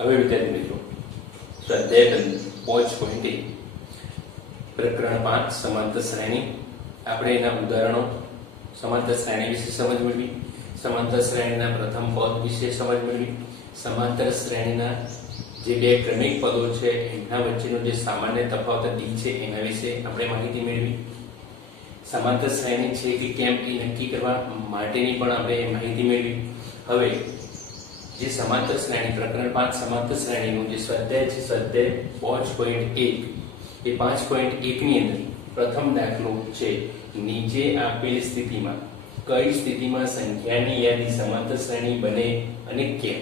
હવે વિદ્યાર્થી મિત્રો સ્વાધ્યાય 5.1 પ્રકરણ 5 સમાંતર શ્રેણી. આપણે એના ઉદાહરણો, સમાંતર શ્રેણી વિશે સમજ મેળવી, સમાંતર શ્રેણીના પ્રથમ પદ વિશે સમજ મેળવી, સમાંતર શ્રેણીના જે બે ક્રમિક પદો છે એમના વચ્ચેનો જે સામાન્ય તફાવત ડી છે એના વિશે આપણે માહિતી મેળવી. સમાંતર શ્રેણી છે કે કેમ એ નક્કી કરવા માટેની પણ આપણે માહિતી મેળવી. હવે જે સમાંતર શ્રેણી પ્રકરણ 5 સમાંતર શ્રેણીનું જે સ્વાધ્યાય છે સ્વાધ્યાય 5.1 એ 5.1 ની અંદર પ્રથમ દાખલો છે નીચે આપેલ સ્થિતિમાં કઈ સ્થિતિમાં સંખ્યાની યાદી સમાંતર શ્રેણી બને અને કેમ.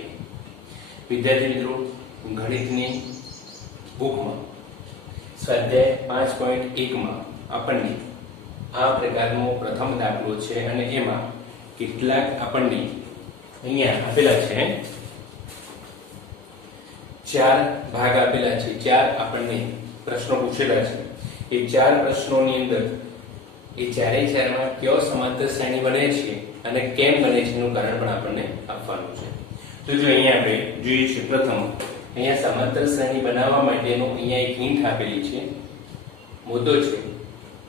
વિદ્યાર્થી મિત્રો ગણિતની બુકમાં સ્વાધ્યાય 5.1 માં આપણને આ પ્રકારનો પ્રથમ દાખલો છે અને એમાં કેટલાક આપણને અહીંયા આપેલા છે 4 ભાગ આપેલા છે, 4 આપણને પ્રશ્નો પૂછેલા છે. એ 4 પ્રશ્નોની અંદર એ ચારે ચારમાં કયો સમાંતર શ્રેણી બને છે અને કેમ બને છે એનું કારણ પણ આપણને આપવાનું છે. તો જો અહીંયા આપણે જોઈએ છે પ્રથમ અહીંયા સમાંતર શ્રેણી બનાવવા માટેનો અહીંયા એક હિન્ટ આપેલી છે. મુદ્દો છે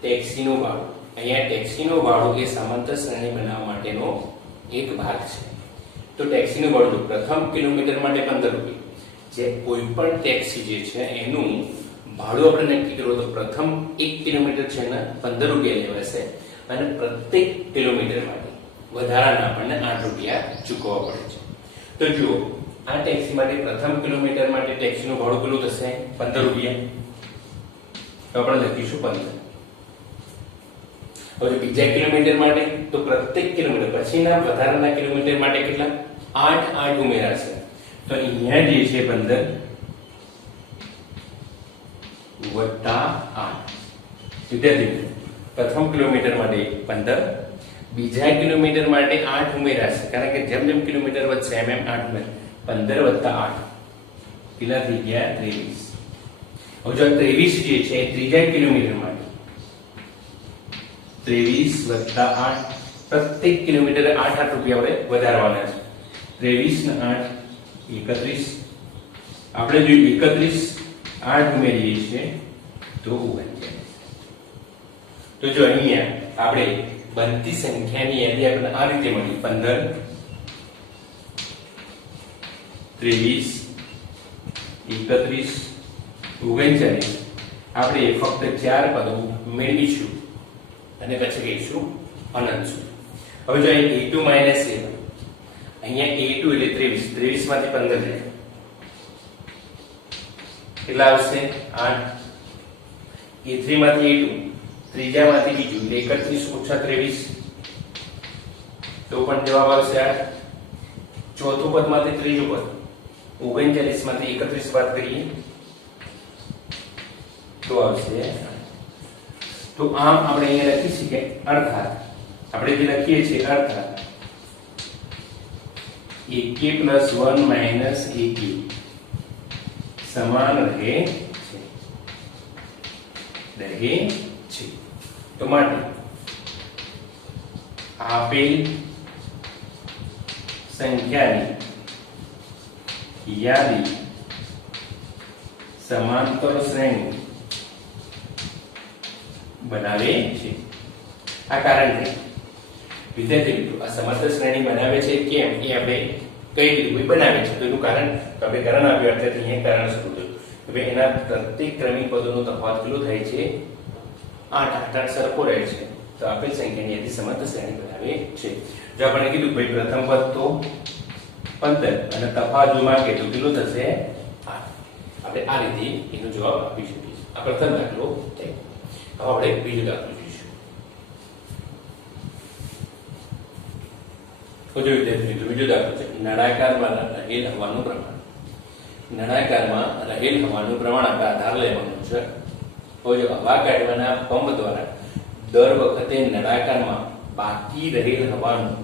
ટેક્સીનો ભાડો. અહીંયા ટેક્સીનો ભાડો એ સમાંતર શ્રેણી બનાવવા માટેનો એક ભાગ છે. તો ટેક્સીનું ભાડું પ્રથમ કિલોમીટર માટે 15 રૂપિયા. જે કોઈ પણ ટેક્સી જે છે એનું ભાડું આપણે નક્કી કરો તો પ્રથમ 1 કિલોમીટર છે ને 15 રૂપિયા લેવાશે અને પ્રત્યેક કિલોમીટર માટે વધારાના આપણને 8 રૂપિયા ચૂકવવા પડે છે. તો જુઓ આ ટેક્સી માટે પ્રથમ કિલોમીટર માટે ટેક્સીનું ભાડું કેટલું થશે 15 રૂપિયા. તો આપણે લખીશું 15. હવે બીજા કિલોમીટર માટે તો પ્રત્યેક કિલોમીટર પછીના વધારાના કિલોમીટર માટે કેટલા 8 ઉમેરાશે. તો અહીંયા જે છે 15 વત્તા 8. વિદ્યાર્થી પ્રથમ કિલોમીટર માટે 15, બીજા કિલોમીટર માટે 8 ઉમેરાશે કારણ કે જેમ જેમ કિલોમીટર વધશે એમ એમ 8 ઉમેર 15 વત્તા 8 કેટલા થઈ ગયા 23. હવે જો 23 જે છે ત્રીજા કિલોમીટર માટે 23 વત્તા 8 પ્રત્યેક કિલોમીટરે 8 રૂપિયા આપણે વધારવાના છે. 23 ને 8 31. આપણે જો 31 8 ઉમેરીએ છીએ તો 39. તો જો અહીંયા આપણે બનતી સંખ્યાની યાદી આપણને આ રીતે મળી 15 23 31 39. આપણે ફક્ત 4 પદો મેળવીશું અને પછી કહીશું અનંત સુધી. હવે જો અહીંયા a2 - a અહીંયા a2 એટલે 23 માંથી 15 જાય કેટલા આવશે 8. a3 માંથી a2 ત્રીજામાંથી બીજું 31 - 23 તો પણ જવાબ આવશે 8. ચોથું પદમાંથી ત્રીજું પદ 39 માંથી 31 બાદ કરીએ તો આવશે 8. તો આમ આપણે અહીંયા લખી શકીએ અર્થાત આપણે જે લખીએ છીએ અર્થાત ak + 1 - ak સમાન રહે છે. તો માટે આપેલ સંખ્યાની યાદી સમાંતર શ્રેણી બનાવે છે. આ કારણ છે વિદ્યાર્થી મિત્રો આ સમાંતર શ્રેણી બનાવે છે કેમ એ આપણે કઈ રીતે બનાવે છે તો એનું કારણ તો આપણે કારણ આપ્યું અર્થાત અહીંયા કારણ શરૂ થયું. હવે એના પ્રત્યેક ક્રમિક પદોનો તફાવત કેટલો થાય છે 8 સરખો રહે છે. તો આપેલ સંખ્યાની યાદી સમાંતર શ્રેણી બનાવે છે. જો આપણે કીધું ભાઈ પ્રથમ પદ તો 15 અને તફાવત જો માંગે તો કેટલો થશે 8. આપણે આ રીતે એનો જવાબ આપી શકીએ. આ પ્રથમ દાખલો થયો. હવે આપણે બીજો દાખલો જોઈશું. તો જો વિદ્યાર્થી મિત્રો બીજો દાખલો છે નળાકારમાં રહેલ હવાનું પ્રમાણ. નળાકારમાં રહેલ હવાનું પ્રમાણ આપણે આધાર લેવાનું છે. હવે જો હવા કાઢવાના પંપ દ્વારા દર વખતે નળાકારમાં બાકી રહેલ હવાનું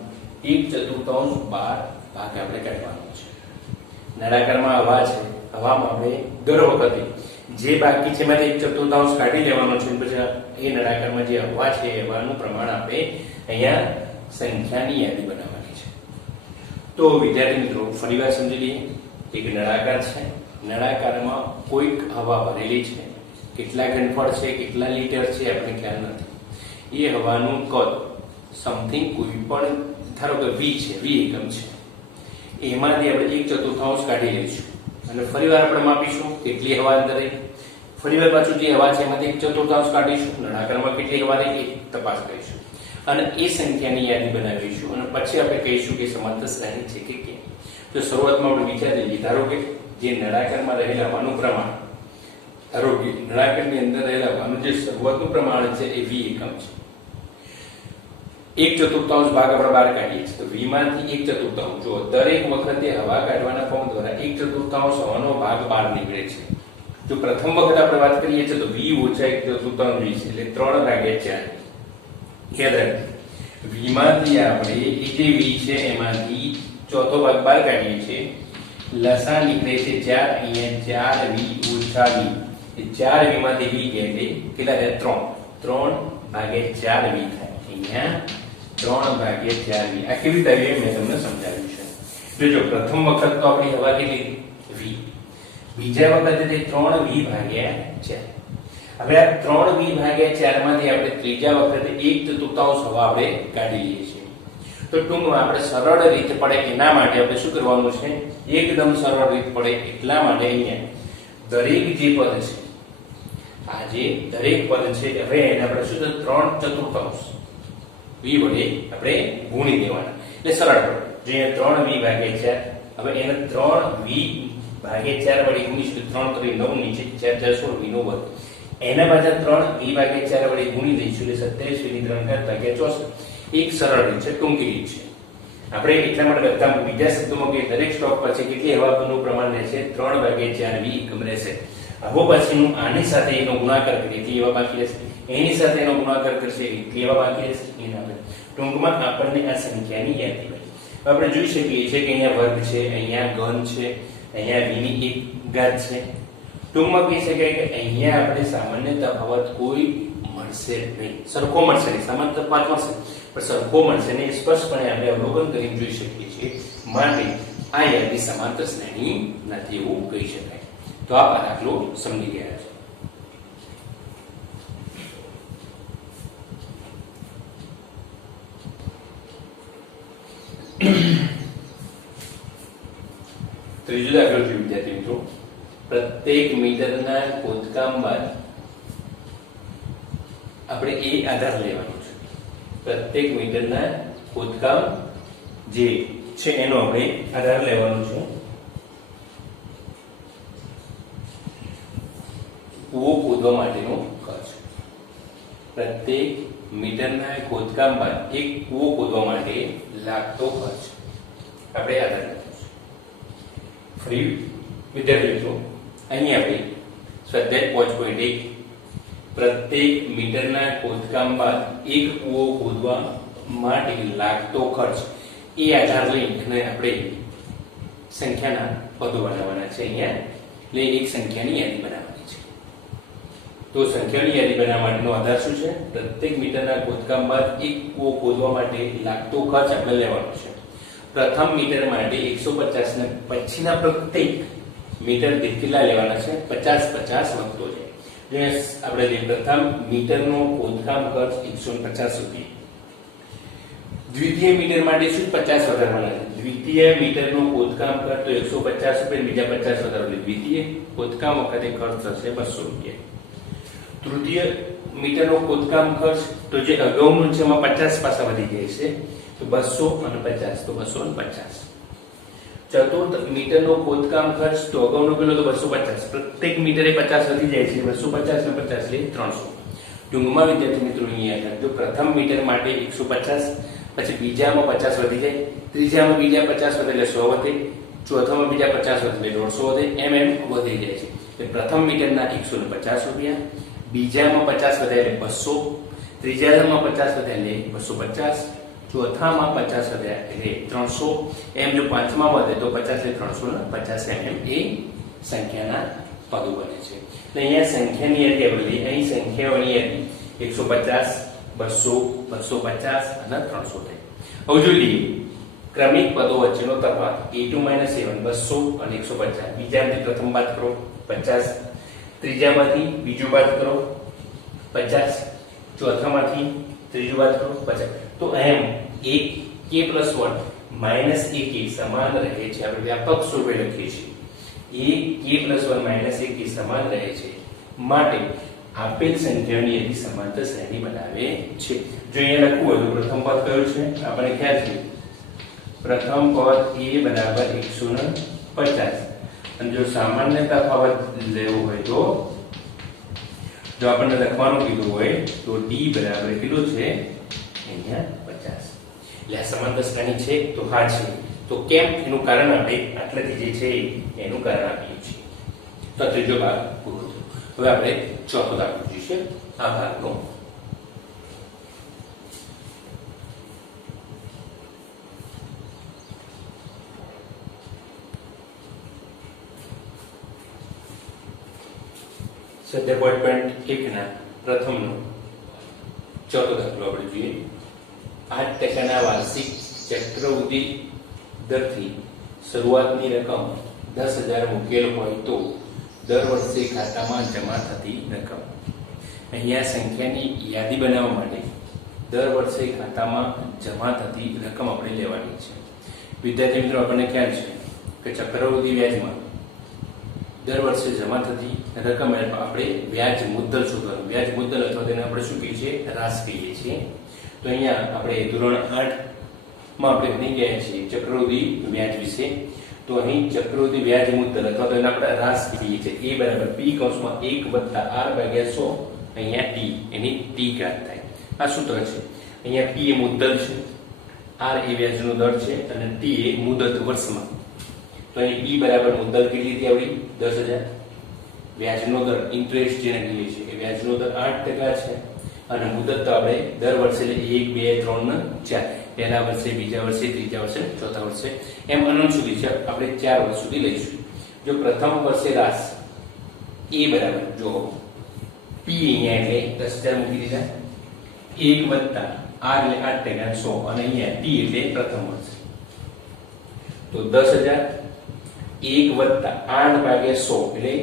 1/4 બાર ભાગ આપણે કાઢવાનો છે. નળાકારમાં હવા છે, હવામાં આપણે દર વખતે જે બાકી છે એમાંથી 1/4 કાઢી લેવાનો છે. પછી એ નળાકારમાં જે હવા છે હવાનું પ્રમાણ આપણે અહીંયા સંખ્યાની યાદી બનાવવાની છે. તો વિદ્યાર્થી મિત્રો ફરીવાર સમજી લઈએ એક નળાકાર છે, નળાકારમાં કોઈક હવા ભરેલી છે, કેટલા ઘનફળ છે, કેટલા લીટર છે આપણે ખ્યાલ નથી. એ હવાનું કદ સમથિંગ કોઈ પણ ધારો કે v છે, v એકમ છે, એમાંથી આપણે 1/4 કાઢી લઈશું અને ફરીવાર આપણે માપીશું કેટલી હવા અંદર રહી. ફરીવાર પાછું જે હવા છે એમાંથી 1/4 કાઢીશું, નળાકારમાં કેટલી હવા રહી એ તપાસ કરીશું અને એ સંખ્યાની યાદી બનાવીશું અને પછી આપણે કહીશું કે સમાંતર શ્રેણી છે કે કેમ. તો શરૂઆતમાં આપણે વિચારી લઈએ, ધારો કે જે નળાકારમાં રહેલા હવાનું પ્રમાણ, ધારો કે નળાકારની અંદર રહેલા હવાનું જે શરૂઆતનું પ્રમાણ છે એ v એકમ છે. 1/4 ભાગ આપણે બહાર કાઢીએ છીએ તો v માંથી 1/4, જો દરેક વખતે હવા કાઢવાના ફોર્મ દ્વારા 1/4 હવાનો ભાગ બહાર નીકળે છે. જો પ્રથમ વખત આપણે વાત કરીએ છીએ તો v ઓછા 1/4 v છે એટલે 3/4. યાદ રાખજો, v માંથી આપણે એ જે v છે એમાંથી ચોથો ભાગ બહાર કાઢીએ છીએ, લસા નીકળે છે 4, અહીંયા 4v ઓછા v, એ 4v માંથી v એટલે કેટલા થાય? 3/4v થાય. અહીંયા 3/4v. આ કેવી રીતે આવી મેં તમને સમજાવ્યું છે. જો પ્રથમ વખત તો આપણી હવા કેટલી v, બીજા વખતે તે 3v/4. હવે આ 3v/4 માંથી આપણે ત્રીજા વખતે 1/4 હવા આપણે કાઢી લઈએ છીએ. તો ટૂંકમાં આપણે સરળ રીત પડે એના માટે આપણે શું કરવાનું છે, એકદમ સરળ રીત પડે એટલા માટે અહીંયા દરેક જે પદ છે, આ જે દરેક પદ છે હવે એને આપણે શું છે 3/4 v વડે આપણે ગુણી દેવાના એટલે સરળ પડે. જે 3v/4, હવે એને 3v/4 વડે ગુણીશું, 3 3 9 નીચે 4 4 16 v નો વર્ગ, એના પાછા 3v/4 વડે ગુણી દઈશું એટલે 27 × 3 = 64. એક સરળ રીત છે, ટૂંકી રીત છે. આપણે એટલા માટે બધા બીજા શબ્દોમાં કે દરેક સ્ટોક પછી કેટલી હવાનું પ્રમાણ રહેશે? 3/4v એકમ રહેશે. હવે પછીનું આની સાથે એનો ગુણાકાર કરીએ એટલી હવા બાકી રહેશે, એની સાથે એનો ગુણાકાર કરશે એટલી હવા બાકી રહેશે. એના આપણે ટૂંકમાં આપણને આ સંખ્યાની યાદી મળે. આપણે જોઈ શકીએ છીએ કે અહીંયા વર્ગ છે, અહીંયા ઘન છે, અહીંયા v ની 1 ઘાત છે. ટૂંકમાં કહી શકાય કે અહીંયા આપણે સામાન્ય તફાવત કોઈ મળશે નહીં, સરખો મળશે નહીં, સામાન્ય તફાવત મળશે પણ સરખો મળશે નહીં, સ્પષ્ટપણે આપણે અવલોકન કરીને જોઈ શકીએ છીએ. માટે આ યાદી સમાંતર શ્રેણી નથી એવું કહી શકાય. તો આ દાખલો સમજી ગયા છે. ત્રીજો દાખલો છે વિદ્યાર્થી મિત્રો, પ્રત્યેક મીટરના ખોદકામ બાદ આપણે એ આધાર લેવાનો છે. પ્રત્યેક મીટરના ખોદકામ જે છે એનો આપણે આધાર લેવાનો છે. કૂવો ખોદવા માટેનો ખર્ચ, પ્રત્યેક મીટરના ખોદકામ બાદ એક કૂવો ખોદવા માટે લાગતો ખર્ચ આપણે આધાર લેવાનો છે. ફરી વિદ્યાર્થી મિત્રો, અહીં આપણે સ્વાધ્યાય 5.1 પ્રત્યેક મીટરના ખોદકામ બાદ એક કૂવો ખોદવા માટે લાગતો ખર્ચ એ આધાર લઈને આપણે સંખ્યાના પદો બનાવવાના છે. અહીંયા એટલે એક સંખ્યાની યાદી બનાવવાની છે. તો સંખ્યાની યાદી બનાવવા માટેનો આધાર શું છે? પ્રત્યેક મીટરના ખોદકામ બાદ એક કૂવો ખોદવા માટે લાગતો ખર્ચ આપણે લેવાનો છે. પ્રથમ મીટર માટે 150 ને પછીના પ્રત્યેક મીટર દીઠ કેટલા લેવાના છે? 50 વખતો છે. જે આપણે જે પ્રથમ મીટરનો ખોદકામ ખર્ચ 150 રૂપિયા. દ્વિતીય મીટર માટે શું 50 વધારવાના છે? દ્વિતીય મીટરનો ખોદકામ ખર્ચ તો 150 રૂપિયા, બીજા 50 વધારવાના. દ્વિતીય ખોદકામ વખતે ખર્ચ થશે 200 રૂપિયા. તૃતીય મીટરનો ખોદકામ ખર્ચ તો જે અગાઉનું છે એમાં 50 પાછા વધી જાય છે તો 200 અને 50 તો 250. ચતુર્થ મીટરનો ખોદકામ ખર્ચ તો અગાઉનો પેલો તો 250, પ્રત્યેક મીટરે 50 વધી જાય છે, 250 ને 50 એટલે 300. ટૂંકમાં વિદ્યાર્થી મિત્રો અહીંયા રાખજો, પ્રથમ મીટર માટે 150, પછી બીજામાં 50 વધી જાય, ત્રીજામાં બીજા 50 વધે એટલે 100 વધે, ચોથામાં બીજા 50 વધે એટલે 150 વધે, એમ વધી જાય છે. એટલે પ્રથમ મીટરના 150 રૂપિયા, બીજામાં 50 વધે એટલે 200, ત્રીજામાં 50 વધે એટલે 250, ચોથામાં 50 વધ્યા એટલે 300, એમ જો પાંચમા વધે તો 50 એટલે 350 એમ એ સંખ્યાના પદો બને છે. તો અહીંયા સંખ્યાની યાદી આપણે અહીં સંખ્યાઓની યાદી 150, 200, 250 અને 300 થાય. હવે જોઈ લઈએ ક્રમિક પદો વચ્ચેનો તફાવત a2 - a1 200 અને 150. બીજામાંથી પ્રથમ બાદ કરો 50, ત્રીજામાંથી બીજું બાદ કરો 50, ચોથામાંથી ત્રીજું બાદ કરો 50. તો એમ એક k + 1 - ak સમાન રહે છે. આપણે વ્યાપક સ્વરૂપે લખીએ છીએ a k + 1 - ak સમાન રહે છે માટે આપેલ સંખ્યાઓની યાદી સમાંતર શ્રેણી બનાવે છે. જો અહીંયા લખવું હોય તો પ્રથમ પદ કયું છે આપણે ખ્યાલ છે. પ્રથમ પદ a = 150 અને જો સામાન્ય તફાવત લેવો હોય તો જો આપણને લખવાનું કીધું હોય તો d બરાબર કેટલું છે અહીંયા 50. એટલે આ સમાંતર શ્રેણી છે તો હા છે. તો કેમ એનું કારણ આપણે આટલાથી જે છે એનું કારણ આપ્યું છે. તો ત્રીજો ભાગ પૂરો થયો. હવે આપણે ચોથો દાખલો જોઈશું. આ ભાગનો સ્વાધ્યાય 1 ના પ્રથમનો ચોથો દાખલો આપણે જોઈએ. 8% વાર્ષિક ચક્રવૃદ્ધિ દરથી શરૂઆતની રકમ 10,000 મૂકેલ હોય તો દર વર્ષે ખાતામાં જમા થતી રકમ. અહીંયા સંખ્યાની યાદી બનાવવા માટે દર વર્ષે ખાતામાં જમા થતી રકમ આપણે લેવાની છે. વિદ્યાર્થી મિત્રો, આપણને ખ્યાલ છે કે ચક્રવૃદ્ધિ વ્યાજમાં દર વર્ષે જમા થતી રકમ આપણે વ્યાજ મુદ્દલ શોધવાનું. વ્યાજ મુદ્દલ અથવા તેને આપણે શું કહીએ છીએ? રાશ કહીએ છીએ. તો અહીંયા આપણે ધોરણ 8 માં આપણે ભણી ગયા છીએ ચક્રવૃદ્ધિ વ્યાજ વિશે. તો અહીં ચક્રવૃદ્ધિ વ્યાજ મુદ્દલ અથવા તો એને આપણે રાશ કહીએ છીએ. a = p (1 + r/100) અહીંયા t એની t ઘાત થાય. આ સૂત્ર છે. અહીંયા p એ મુદ્દલ છે, r એ વ્યાજનો દર છે અને t એ મુદત વર્ષમાં. તો અહીં p બરાબર મુદ્દલ કેટલી હતી આવડી 10,000. વ્યાજનો દર ઇન્ટરેસ્ટ જેને કહીએ છીએ એ વ્યાજનો દર 8% છે અને મુદત તો આપણે દર વર્ષે એટલે 1 2 3 ને 4 પહેલા વર્ષે, બીજા વર્ષે, ત્રીજા વર્ષે, ચોથા વર્ષે એમ અનંત સુધી છે. આપણે 4 વર્ષ સુધી લઈશું. જો પ્રથમ વર્ષે રાશ a બરાબર જો p અહીંયા એટલે 10,000 મૂકી દીધા, 1 વત્તા r એટલે 8% 100 અને અહીંયા t એટલે પ્રથમ વર્ષ. તો 10,000 1 વત્તા 8/100 એટલે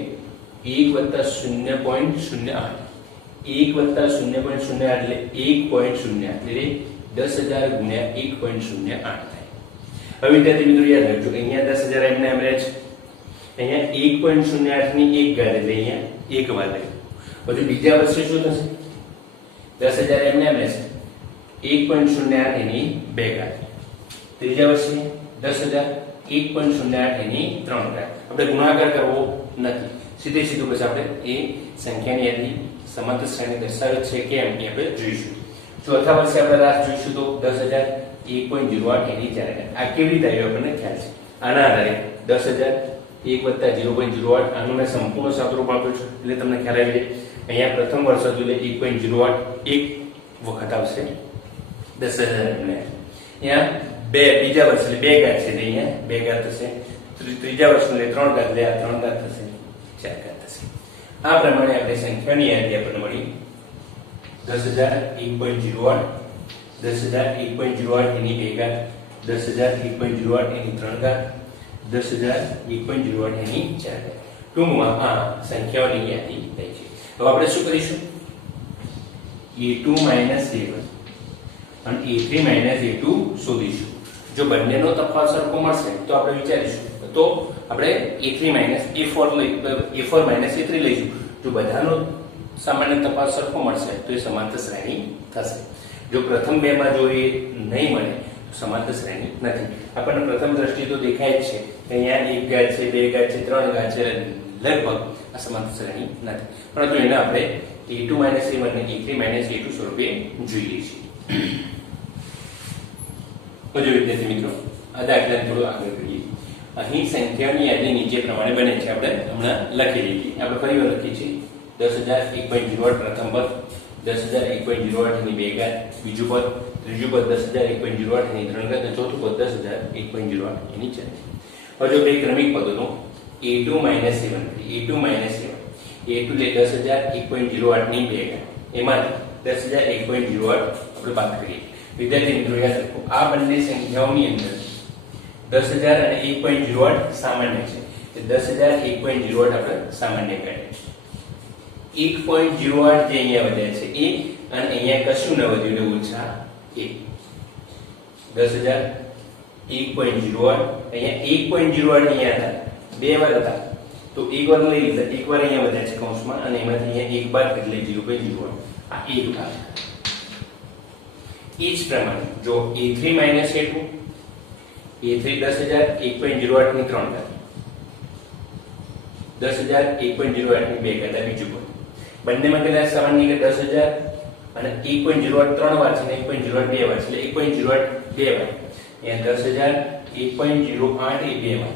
1 વત્તા 0.08 1 વત્તા 0.08 એટલે 1.08 એટલે 10,000 ગુણ્યા 1.08 થાય. હવે વિદ્યાર્થી મિત્રો યાદ રાખજો, અહીંયા 10,000 એમને એમ રહે છે. અહીંયા 1.08 ની 1 ઘાત એટલે અહીંયા 1 વાર લખ્યું. પછી બીજા વર્ષે શું થશે? 10,000 એમને એમ રહેશે 1.08 એની 2 ઘાત. ત્રીજા વર્ષે 10,000 1.08 એની 3 ઘાત. આપણે ગુણાકાર કરવો નથી, સીધે સીધું પછી આપણે એ સંખ્યાની યાદી સમાંતર શ્રેણી દર્શાવે છે કેમ એ આપણે જોઈશું. ચોથા વર્ષે આપણે રાશ જોઈશું તો 10,000 1.08 એની 4 ઘાત. આ કેવી રીતે આવ્યું આપણને ખ્યાલ છે. આના આધારે 10,000 1 વત્તા 0.08 આનું મેં સંપૂર્ણ સાદુરૂપ આપ્યું છે એટલે તમને ખ્યાલ આવી જાય. અહીંયા પ્રથમ વર્ષ હતું એટલે 1.08 એક વખત આવશે 10,000 એમને. અહીંયા બીજા વર્ષ એટલે 2 ઘાત છે એટલે અહીંયા 2 ઘાત થશે. ત્રીજા વર્ષ એટલે 3 ઘાત એટલે આ 3 ઘાત થશે, 4 ઘાત થશે. આ પ્રમાણે આપણે સંખ્યાની યાદી આપણને મળી 10,000 1.08 10,000 1.08 એની 2 ઘાત 10,000 1.08 એની 3 ઘાત 10,000 1.08 એની 4 ઘાત. ટૂંકમાં આ સંખ્યાઓની યાદી થઈ છે. હવે આપણે શું કરીશું? a2 - a1 અને a3 - a2 શોધીશું. જો બંનેનો તફાવત સરખો મળશે તો આપણે વિચારીશું તો આપણે a4 - a3 લઈશું. જો બધાનો સામાન્ય તફાવત સરખો મળશે તો એ સમાંતર શ્રેણી થશે. જો પ્રથમ બે માં જો એ નહીં મળે તો સમાંતર શ્રેણી નથી. આપણને પ્રથમ દ્રષ્ટિએ તો દેખાય જ છે કે અહીંયા 1 ઘાત છે, 2 ઘાત છે, 3 ઘાત છે, લગભગ આ સમાંતર શ્રેણી નથી. પરંતુ એને આપણે a2 - a1 ને a3 - a2 સ્વરૂપે જોઈએ છીએ. તો જો વિદ્યાર્થી મિત્રો, આ દાખલાને થોડું આગળ કરીએ. અહીં સંખ્યાઓની યાદી નીચે પ્રમાણે બને છે. આપણે હમણાં લખી લીધી. આપણે ફરીવાર લખીએ છીએ 10,000 1.08 પ્રથમ પદ, 10,000 1.08 એની 2 ઘાત, બીજું પદ, ત્રીજું પદ 10,000 1.08 એની 3 ઘાત અને ચોથું પદ 10,000 1.08 એની 4 ઘાત. હવે જો બે ક્રમિક પદોનો a2 - a1 a2 - a1 a2 એટલે 10,000 1.08 ની 2 ઘાત, એમાંથી 10,000 1.08 આપણે બાદ કરીએ. વિદ્યાર્થી મિત્રો યાદ રાખો, આ બંને સંખ્યાઓની અંદર 10,000 અને 1.08 સામાન્ય છે. 10,000 1.08 આપણે સામાન્ય કાઢીએ. 1.08 જે અહીંયા વધ્યા છે એ, અને અહીંયા કશું ન વધ્યું એટલે ઓછા 1. 10,000 1.08 અહીંયા 1.08 અહીંયા હતા, બે વાર હતા તો એક વાર લઈ લીધા, એક વાર અહીંયા વધ્યા છે કૌંસમાં અને એમાંથી અહીંયા એક બાદ એટલે 0.08 આ એક ભાગ. એ જ પ્રમાણે જો A3 - A2, A3 10,000 1.08 ની 3 ઘાત, 10,000 1.08 ની 2 ઘાત બીજું પદ. બંનેમાં કેટલા સામાન્ય કે 10,000 અને 1.08 3 વાર છે ને 1.08 2 વાર છે એટલે 1.08 2 વાર. અહીંયા 10,000 1.08 એ 2 વાર.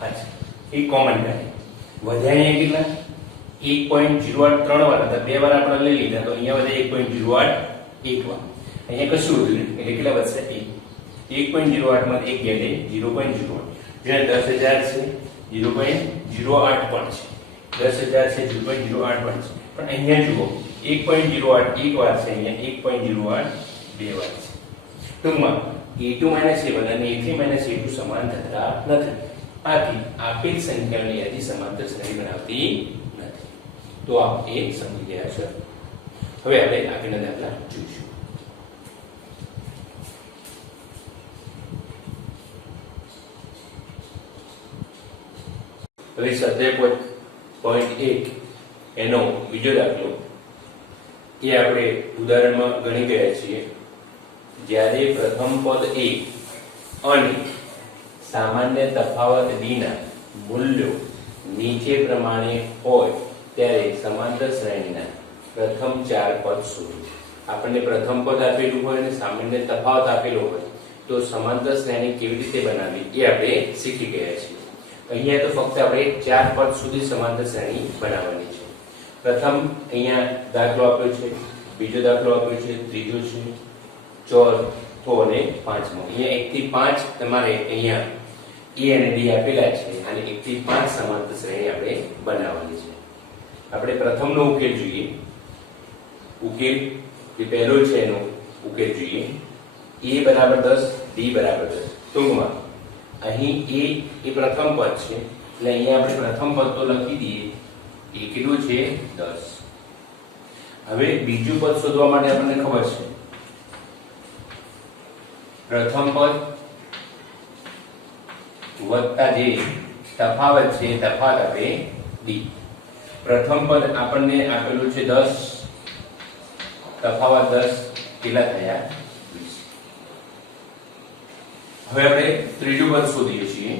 અચ્છા એ કોમન કાઢી. વધ્યા અહીંયા કેટલા 1.08 3 વાર હતા, બે વાર આપણે લઈ લીધા તો અહીંયા વધે 1.08 1 વાર. અહીંયા કશું વધ્યું નહીં એટલે કેટલા વધશે 1. 1.08 માં 1 ગયા એટલે 0.08. જે 10,000 છે 0.08 પણ છે, 10,000 છે 0.08 પણ છે, પણ અહીંયા જુઓ 1.08 એક વાર છે, અહીંયા 1.08 બે વાર છે. ટૂંકમાં A2 - A1 અને A3 - A2 સમાન થતા નથી. આથી આપેલ સંખ્યાઓની યાદી સમાંતર શ્રેણી બનાવતી નથી. તો આપ એ સમજી ગયા છો. હવે આપણે આગળના દાખલા જોઈશું. હવે 17.1 એનો બીજો દાખલો એ આપણે ઉદાહરણમાં ગણી ગયા છીએ. જ્યારે પ્રથમ પદ a અને સામાન્ય તફાવત d ના મૂલ્યો નીચે પ્રમાણે હોય ત્યારે સમાંતર શ્રેણીના પ્રથમ 4 પદ શોધો. આપણને પ્રથમ પદ આપેલું હોય અને સામાન્ય તફાવત આપેલો હોય તો સમાંતર શ્રેણી કેવી રીતે બનાવવી એ આપણે શીખી ગયા છીએ. અહીંયા તો ફક્ત આપણે 4 પદ સુધી સમાંતર શ્રેણી બનાવવાની છે. પ્રથમ અહીંયા દાખલો આપ્યો છે, બીજો દાખલો આપ્યો છે, ત્રીજો છે, ચોથો અને પાંચમો. અહીંયા 1 થી 5 તમારે અહીંયા A અને D આપેલા છે અને 1 થી 5 સમાંતર શ્રેણી આપણે બનાવવાની છે. આપણે પ્રથમનો ઉકેલ જોઈએ. ઉકેલ જે પહેલો છે એનો ઉકેલ જોઈએ. A બરાબર 10, D બરાબર 10. ટૂંકમાં અહીં A એ પ્રથમ પદ છે એટલે અહીંયા આપણે પ્રથમ પદ તો લખી દઈએ. એ કેટલું છે 10. હવે બીજું પદ શોધવા માટે આપણને ખબર છે પ્રથમ પદ વત્તા જે તફાવત છે તફાવત આપણે D. પ્રથમ પદ આપણને આપેલું છે 10, તફાવત 10 કેટલા થયા 20. હવે આપણે ત્રીજું પદ શોધીએ છીએ.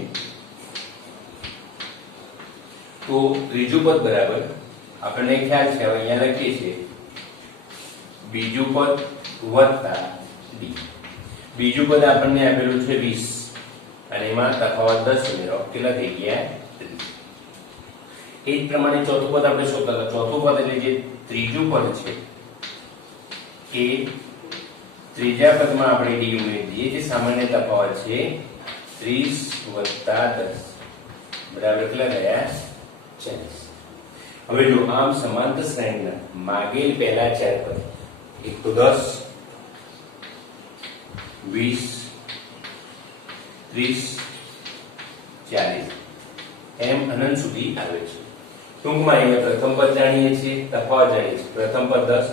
તો ત્રીજું પદ બરાબર આપણને ખ્યાલ છે, હવે અહીંયા લખીએ છીએ બીજું પદ વત્તા D. બીજું પદ આપણને આપેલું છે 20 અને એમાં તફાવત 10 ઉમેરો કેટલા થઈ ગયા 30. એ જ પ્રમાણે ચોથું પદ આપણે શોધતા હતા. ચોથું પદ એટલે જે ત્રીજું પદ છે એ ત્રીજા પદમાં આપણે D ઉમેરી દઈએ. જે સામાન્ય તફાવત છે 30 વત્તા 10 બરાબર કેટલા થયા 40. હવે જો આમ સમાંતર શ્રેણીના માગેલ પહેલા 4 પદ એક તો 10, 20, 30, 40 એમ અનંત સુધી આવે છે. ટૂંકમાં અહીંયા પ્રથમ પદ જાણીએ છીએ, તફાવત જાણીએ છીએ. પ્રથમ પદ 10,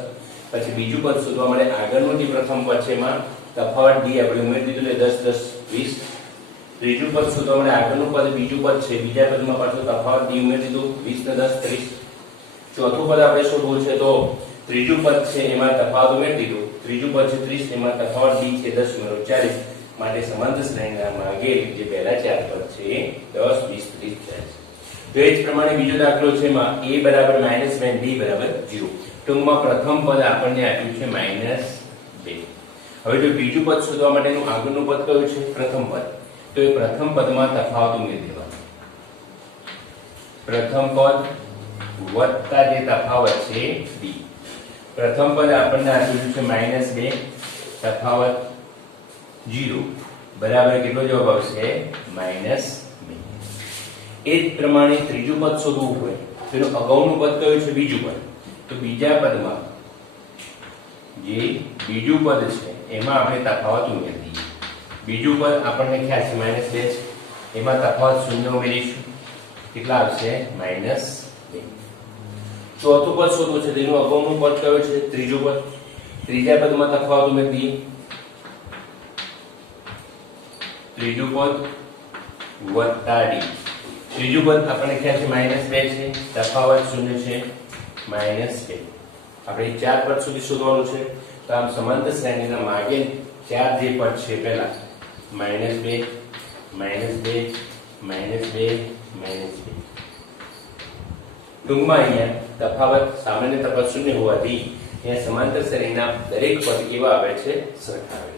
પછી બીજું પદ શોધવા માટે આગળનું જે પ્રથમ પદ છે એમાં તફાવત D આપણે ઉમેરી દીધું એટલે 10, 10, 20. ત્રીજું પદ શોધવા માટે આગળનું પદ બીજું પદ છે, બીજા પદમાં પાછું તફાવત D ઉમેરી દીધું 20 ને 10, 30. ચોથું પદ આપણે શોધવું છે તો ત્રીજું પદ છે એમાં તફાવત ઉમેરી દીધું, ત્રીજું પદ છે 30 એમાં તફાવત D છે 10 ઉમેરો 40. માટે સમાંતર શ્રેણીના માગેલ જે પહેલા 4 પદ છે 10, 20, 30, 40. તો એ જ પ્રમાણે બીજો દાખલો છે એમાં A બરાબર -2 D બરાબર 0. ટૂંકમાં પ્રથમ પદ આપણને આપ્યું છે -2. હવે જો બીજું પદ શોધવા માટેનું આગળનું પદ કયું છે પ્રથમ પદ, તો એ પ્રથમ પદમાં તફાવત ઉમેરી દેવાનો. પ્રથમ પદ વત્તા જે તફાવત છે D. પ્રથમ પદ આપણને આપ્યું છે -2 તફાવત 0 બરાબર કેટલો જવાબ આવશે -2. એ જ પ્રમાણે ત્રીજું પદ શોધવું હોય તો એનું અગાઉનું પદ કયું છે બીજું પદ, તો બીજા પદમાં જે બીજું પદ છે એમાં આપણે તફાવત ઉમેરી દઈએ. બીજું પદ આપણને ખ્યાલ છે -2 છે, એમાં તફાવત શૂન્ય ઉમેરીશું, કેટલા આવશે -2. ચોથું પદ શોધવું છે, તેનું અગાઉનું પદ કયું છે? ત્રીજું પદ. ત્રીજા પદમાં તફાવત ઉમેરી દઈએ. ત્રીજું પદ વત્તા d. ત્રીજું પદ આપણને ખ્યાલ છે -2 છે, તફાવત શૂન્ય છે -2. આપણે ચાર પદ સુધી શોધવાનું છે. તો આમ સમાંતર શ્રેણીના માગેલ ચાર જે પદ છે, પહેલા -2 -2 -2 -2. ટૂંકમાં અહીંયા તફાવત સામાન્ય તફાવત શૂન્ય હોવાથી અહીંયા સમાંતર શ્રેણીના દરેક પદ કેવા આવે છે? સરખા આવે છે.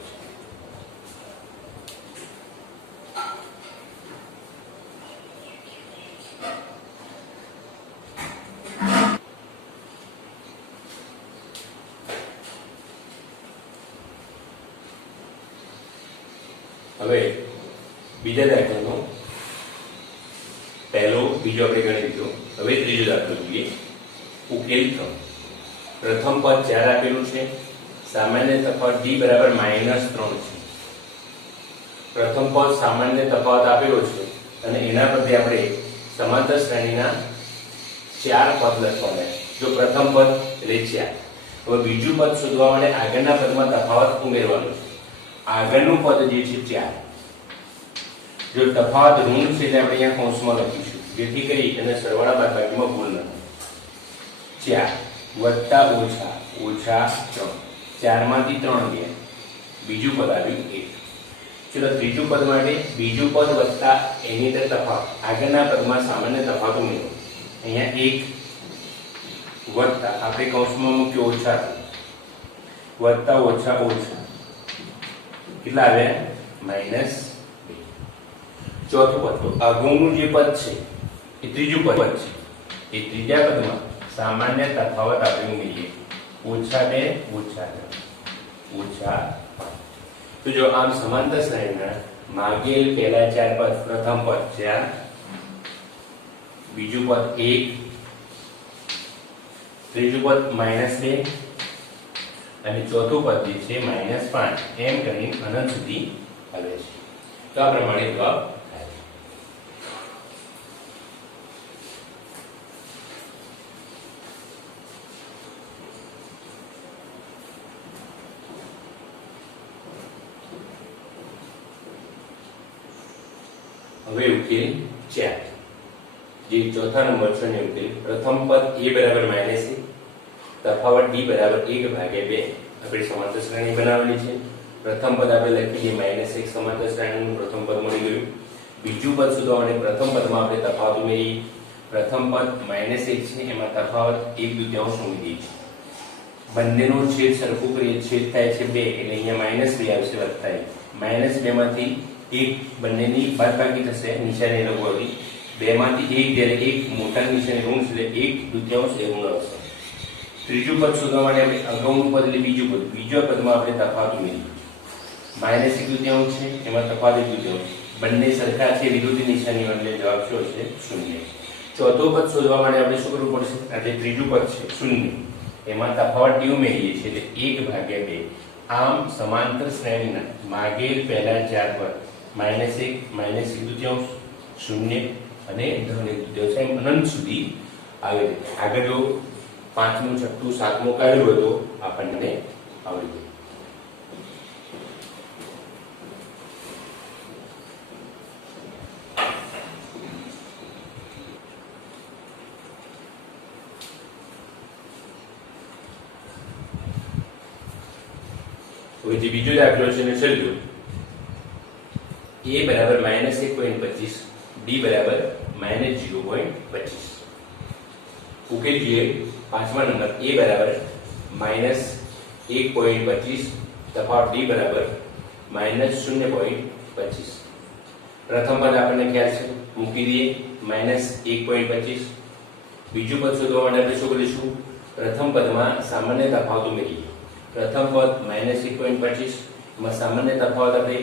હવે બીજા દાખલાનો પહેલો બીજો આપણે ગણી લીધો. હવે ત્રીજો દાખલો જોઈએ. ઉકેલ 3. પ્રથમ પદ 4 આપેલું છે, સામાન્ય તફાવત d બરાબર -3 છે. પ્રથમ પદ સામાન્ય તફાવત આપેલો છે અને એના પરથી આપણે સમાંતર શ્રેણીના ચાર પદ લખવાના. જો પ્રથમ પદ એટલે 4. હવે બીજું પદ શોધવા માટે આગળના પદમાં તફાવત ઉમેરવાનો છે. આગળનું પદ જે છે 4, જો તફાવત ઋણ છે એટલે આપણે અહીંયા કૌંસમાં લખીશું, જેથી કરી અને સરવાળા બાદબાકીમાં ભૂલ ન થાય. 4 વત્તા ઓછા 3. 4 માંથી 3 ગયા, બીજું પદ આવ્યું 1. ચલો ત્રીજું પદ માટે બીજું પદ વત્તા એની અંદર તફાવત, આગળના પદમાં સામાન્ય તફાવત ઉમેરો. અહીંયા 1 વત્તા આપણે કૌંસમાં મૂક્યો ઓછા, વત્તા ઓછા કેટલા આવ્યા? -2. ચોથું પદ, તો અગાઉનું જે પદ છે એ ત્રીજું પદ છે, એ ત્રીજા પદમાં સામાન્ય તફાવત આપણે ઉમેરીએ. -2 -3 તો જો આમ સમાંતર શ્રેણીના માગેલ પહેલા ચાર પદ, પ્રથમ પદ 4, બીજું પદ 1, ત્રીજું પદ -2 અને ચોથું પદ જે છે -5, એમ કરીને અનંત સુધી આવે છે. તો આ પ્રમાણે જવાબ થાય. હવે ઉકેલ 4, જે ચોથા નંબર છે ને ઉકેલ. પ્રથમ પદ a બરાબર -1, તફાવત d બરાબર 1/2. આપણે સમાંતર શ્રેણી બનાવેલી છે. પ્રથમ પદ આપણે લખી દઈએ -1, સમાંતર શ્રેણીનું પ્રથમ પદ મળી ગયું. બીજું પદ શોધવા માટે પ્રથમ પદમાં આપણે તફાવત ઉમેરી. પ્રથમ પદ -1 છે, એમાં તફાવત 1/2 ઉમેરી છે. બંનેનો છેદ સરખું કરીએ, છેદ થાય છે 2 એટલે અહીંયા -2 આવશે વત્તા 1. -2 માંથી 1 બંનેની બાદબાકી થશે, નિશાની લખવાની. 2 માંથી 1 જ્યારે 1 મોટા નિશાની ઋણ છે એટલે 1/2 એ ઋણ આવશે. ત્રીજું પદ શોધવા માટે આપણે અગાઉનું પદ એટલે બીજું પદ, બીજા પદમાં આપણે તફાવત ઉમેરીએ. -1/2 છે, એમાં તફાવત 1/2, બંને સરખા છે, વિરુદ્ધ નિશાની એટલે જવાબ શું હશે? 0. ચોથો પદ શોધવા માટે આપણે શું કરવું પડશે? આ જે ત્રીજું પદ છે 0, એમાં તફાવત d ઉમેરીએ છીએ એટલે 1/2. આમ સમાંતર શ્રેણીના માગેલ પહેલા ચાર પદ -1 -1/2 0 અને -1/2 એમ અનંત સુધી આવે. આગળ જો પાંચમું, છઠ્ઠું, સાતમું કાઢ્યું હોય તો આપણને આવડી જાય. હવે જે બીજો દાખલો છે ને છેલ્લો, a બરાબર -1.25, d બરાબર -0.25. ઉકેલ જોઈએ. પાંચમા નંબર, a બરાબર -1.25, તફાવત d બરાબર -0.25. પ્રથમ પદ આપણને ખ્યાલ છે, મૂકી દઈએ -1.25. બીજું પદ શોધવા માટે આપણે શું કરીશું? પ્રથમ પદમાં સામાન્ય તફાવત ઉમેરીએ. પ્રથમ પદ -1.25, માં સામાન્ય તફાવત આપણે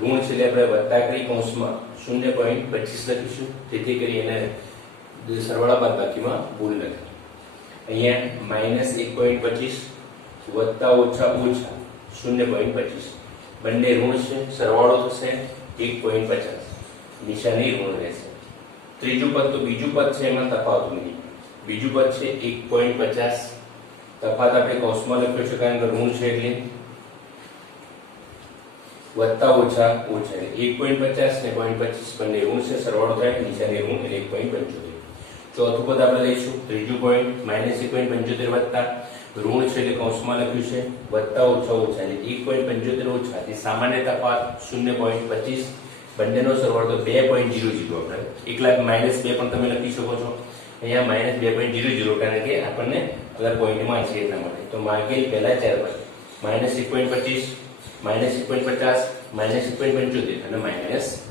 ઋણ છે એટલે આપણે વત્તા કરી કૌંસમાં 0.25 લખીશું, જેથી કરી એને સરવાળા બાદબાકીમાં ભૂલ ન થાય. અહીંયા -1.25 વત્તા ઓછા 0.25, બંને ઋણ છે, સરવાળો થશે 1.50, નિશાની ઋણ રહેશે. ત્રીજું પદ તો બીજું પદ છે એમાં તફાવત નહીં. બીજું પદ છે 1.50, તફાવત આપણે કૌંસમાં લખ્યો છે કારણ કે ઋણ છે એટલે વત્તા ઓછા ઓછા 1.50 ને 0.25 બંને ઋણ છે, સરવાળો થાય નિશાની ઋણ 1.75. ચોથું પદ આપણે લઈશું ત્રીજું પોઈન્ટ -1.75 વત્તા ઋણ છે એટલે કૌંસમાં લખ્યું છે વત્તા ઓછા ઓછા એટલે 1.75 ઓછા એટલે સામાન્ય તફાવત 0.25, બંનેનો સરવાળો તો 2.00. આપણે એકલા -2 પણ તમે લખી શકો છો, અહીંયા -2.00 કારણ કે આપણને બધા પોઈન્ટમાં છે એટલા માટે. તો માગેલ પહેલા ચાર પદ -1.25, -1.50, -1.75 અને -2.